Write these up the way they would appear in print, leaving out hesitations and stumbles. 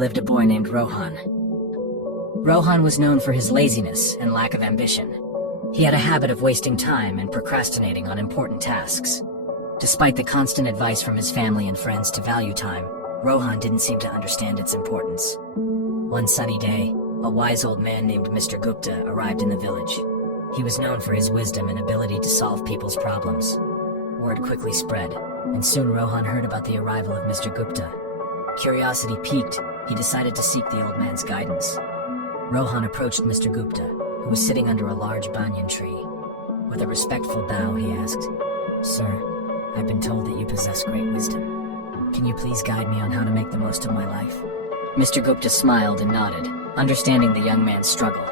lived a boy named Rohan. Rohan was known for his laziness and lack of ambition. He had a habit of wasting time and procrastinating on important tasks. Despite the constant advice from his family and friends to value time, Rohan didn't seem to understand its importance. One sunny day, a wise old man named Mr. Gupta arrived in the village. He was known for his wisdom and ability to solve people's problems. Word quickly spread, and soon Rohan heard about the arrival of Mr. Gupta. Curiosity piqued, he decided to seek the old man's guidance. Rohan approached Mr. Gupta, who was sitting under a large banyan tree. With a respectful bow, he asked, "Sir, I've been told that you possess great wisdom. Can you please guide me on how to make the most of my life?" Mr. Gupta smiled and nodded, understanding the young man's struggle.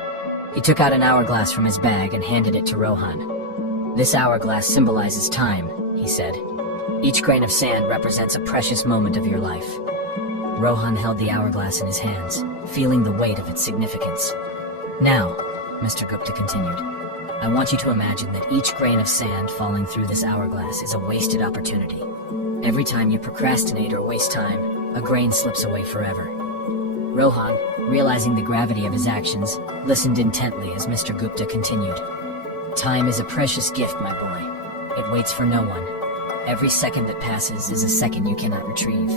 He took out an hourglass from his bag and handed it to Rohan. "This hourglass symbolizes time," he said. "Each grain of sand represents a precious moment of your life." Rohan held the hourglass in his hands, feeling the weight of its significance. "Now," Mr. Gupta continued, "I want you to imagine that each grain of sand falling through this hourglass is a wasted opportunity. Every time you procrastinate or waste time, a grain slips away forever." Rohan, realizing the gravity of his actions, listened intently as Mr. Gupta continued. "Time is a precious gift, my boy. It waits for no one. Every second that passes is a second you cannot retrieve.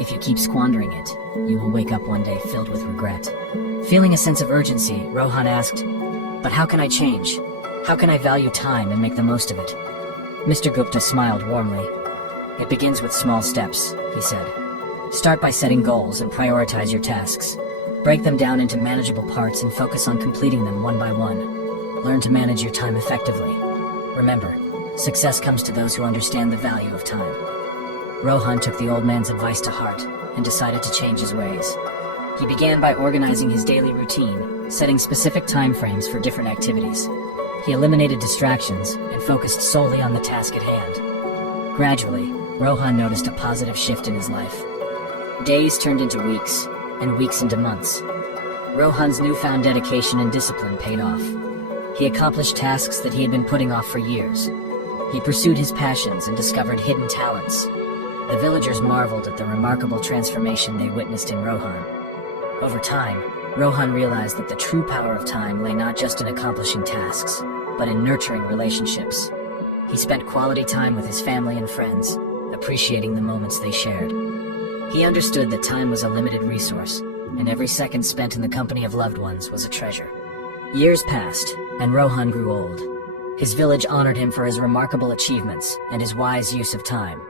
If you keep squandering it, you will wake up one day filled with regret." Feeling a sense of urgency, Rohan asked, "But how can I change? How can I value time and make the most of it?" Mr. Gupta smiled warmly. "It begins with small steps," he said. "Start by setting goals and prioritize your tasks. Break them down into manageable parts and focus on completing them one by one. Learn to manage your time effectively. Remember, success comes to those who understand the value of time." Rohan took the old man's advice to heart and decided to change his ways. He began by organizing his daily routine, setting specific time frames for different activities. He eliminated distractions and focused solely on the task at hand. Gradually, Rohan noticed a positive shift in his life. Days turned into weeks, and weeks into months. Rohan's newfound dedication and discipline paid off. He accomplished tasks that he had been putting off for years. He pursued his passions and discovered hidden talents. The villagers marveled at the remarkable transformation they witnessed in Rohan. Over time, Rohan realized that the true power of time lay not just in accomplishing tasks, but in nurturing relationships. He spent quality time with his family and friends, appreciating the moments they shared. He understood that time was a limited resource, and every second spent in the company of loved ones was a treasure. Years passed, and Rohan grew old. His village honored him for his remarkable achievements and his wise use of time.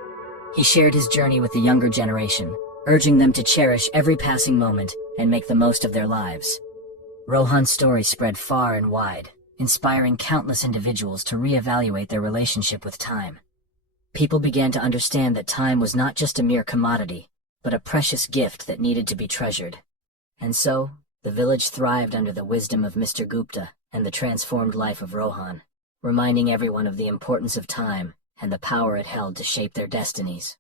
He shared his journey with the younger generation, urging them to cherish every passing moment and make the most of their lives. Rohan's story spread far and wide, inspiring countless individuals to reevaluate their relationship with time. People began to understand that time was not just a mere commodity, but a precious gift that needed to be treasured. And so, the village thrived under the wisdom of Mr. Gupta and the transformed life of Rohan, reminding everyone of the importance of time and the power it held to shape their destinies.